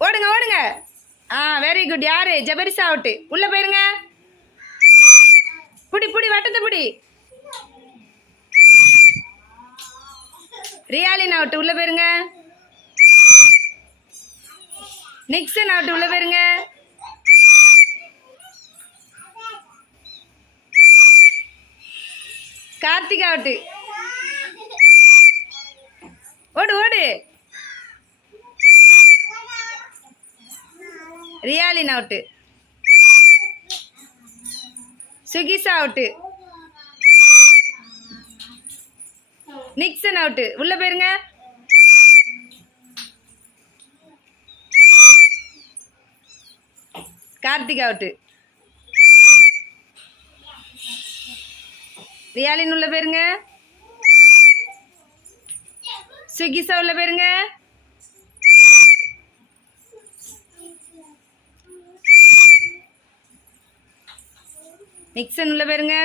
ஓடுங்க ஓடுங்க. Very good. யாரு? ஜபரிசா அவுட்டு. உள்ள போயிருங்க. புடி புடி வட்டத்தை புடி. ரியாலின் அவுட்டு. உள்ள போயிருங்க. Nixon out. உள்ள போயிருங்க. கார்த்திக் அவுட்டு. ஓடு ஓடு. ரியாலின் அவுட்டு. சுகிசா அவுட்டு. Nixon out. உள்ள போயிருங்க. கார்த்திக் அவுட்டு. ரியாலின் உள்ள போயிருங்க. சுகிசா உள்ள போயிருங்க. நிக்சன் உள்ள போயிருங்க.